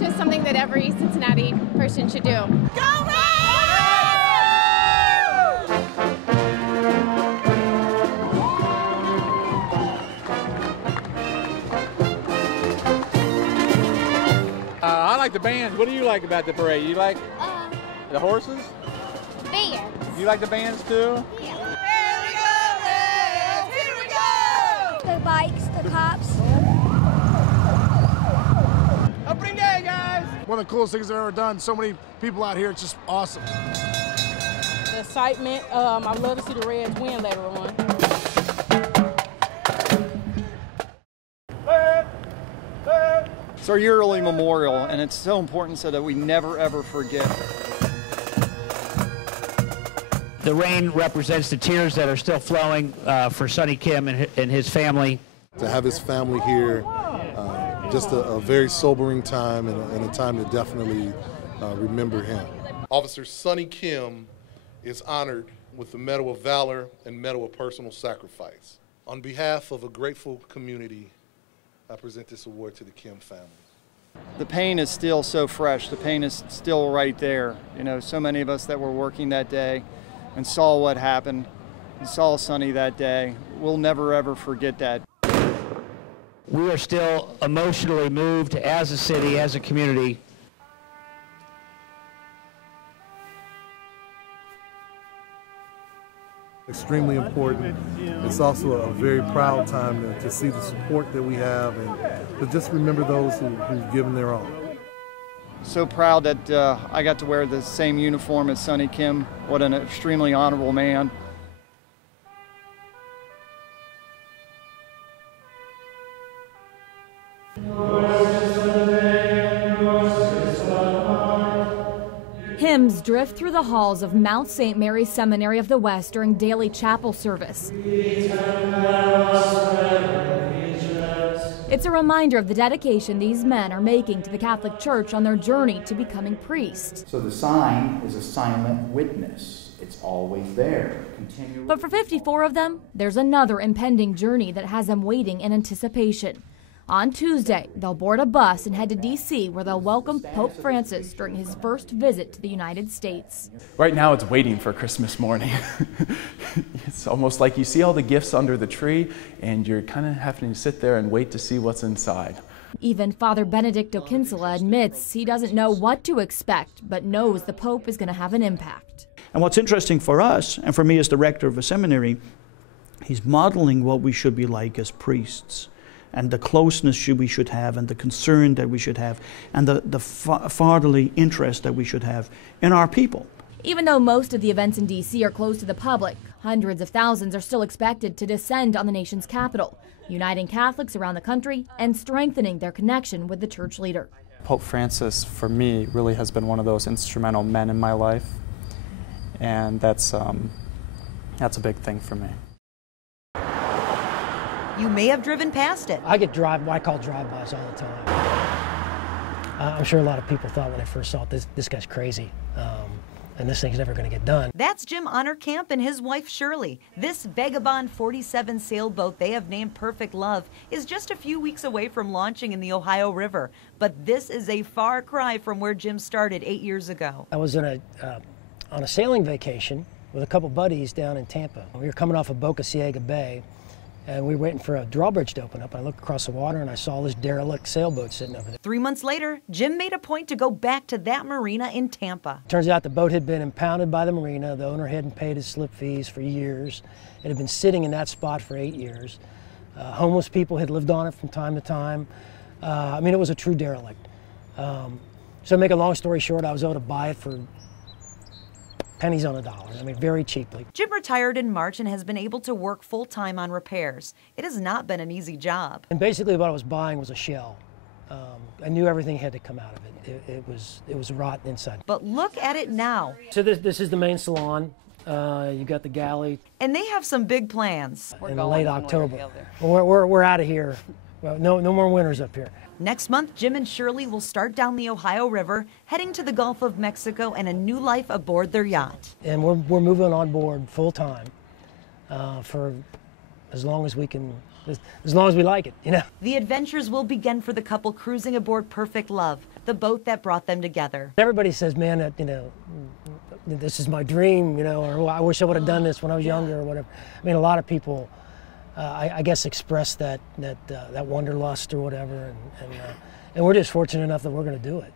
just something that every Cincinnati person should do. Go Reds! I like the bands. What do you like about the parade? You like the horses? Bands. You like the bands too? Yeah. Here we go, Reds! Here we go! The bikes, the cops. Opening day, guys! One of the coolest things I've ever done. So many people out here, it's just awesome. The excitement, I'd love to see the Reds win later on. It's our yearly memorial, and it's so important so that we never, ever forget. The rain represents the tears that are still flowing for Sonny Kim and his family. To have his family here, just a very sobering time and a time to definitely remember him. Officer Sonny Kim is honored with the Medal of Valor and Medal of Personal Sacrifice. On behalf of a grateful community, I present this award to the Kim family. The pain is still so fresh. The pain is still right there. You know, so many of us that were working that day and saw what happened and saw Sonny that day, we'll never ever forget that. We are still emotionally moved as a city, as a community. Extremely important. It's also a very proud time to see the support that we have and to just remember those who've given their all. So proud that I got to wear the same uniform as Sonny Kim. What an extremely honorable man. Hymns drift through the halls of Mount St. Mary's Seminary of the West during daily chapel service. It's a reminder of the dedication these men are making to the Catholic Church on their journey to becoming priests. So the sign is a silent witness. It's always there. Continually. But for 54 of them, there's another impending journey that has them waiting in anticipation. On Tuesday, they'll board a bus and head to D.C., where they'll welcome Pope Francis during his first visit to the United States. Right now it's waiting for Christmas morning. It's almost like you see all the gifts under the tree and you're kind of having to sit there and wait to see what's inside. Even Father Benedicto Kinsella admits he doesn't know what to expect, but knows the Pope is going to have an impact. And what's interesting for us, and for me as the rector of a seminary, he's modeling what we should be like as priests, and the closeness we should have, and the concern that we should have, and the fatherly interest that we should have in our people. Even though most of the events in D.C. are closed to the public, hundreds of thousands are still expected to descend on the nation's capital, uniting Catholics around the country and strengthening their connection with the church leader. Pope Francis, for me, really has been one of those instrumental men in my life, and that's a big thing for me. You may have driven past it. I get what I call drive-bys all the time. I'm sure a lot of people thought when they first saw it, this guy's crazy, and this thing's never going to get done. That's Jim Honorkamp and his wife Shirley. This Vagabond 47 sailboat they have named Perfect Love is just a few weeks away from launching in the Ohio River. But this is a far cry from where Jim started 8 years ago. I was on a sailing vacation with a couple buddies down in Tampa. We were coming off of Boca Ciega Bay, and we were waiting for a drawbridge to open up. I looked across the water and I saw this derelict sailboat sitting over there. 3 months later, Jim made a point to go back to that marina in Tampa. Turns out the boat had been impounded by the marina. The owner hadn't paid his slip fees for years. It had been sitting in that spot for 8 years. Homeless people had lived on it from time to time. I mean, it was a true derelict. So to make a long story short, I was able to buy it for pennies on a dollar. I mean, very cheaply. Jim retired in March and has been able to work full-time on repairs. It has not been an easy job. And basically what I was buying was a shell. I knew everything had to come out of it. It was rotten inside. But look at it now. So this is the main salon. You got the galley. And they have some big plans. In late October. We're out of here. Well, no more winters up here. Next month, Jim and Shirley will start down the Ohio River, heading to the Gulf of Mexico and a new life aboard their yacht. And we're moving on board full time for as long as we can, as long as we like it, you know. The adventures will begin for the couple cruising aboard Perfect Love, the boat that brought them together. Everybody says, man, that, you know, this is my dream, you know, or I wish I would have done this when I was younger or whatever. I mean, a lot of people, I guess, express that wanderlust or whatever, and we're just fortunate enough that we're going to do it.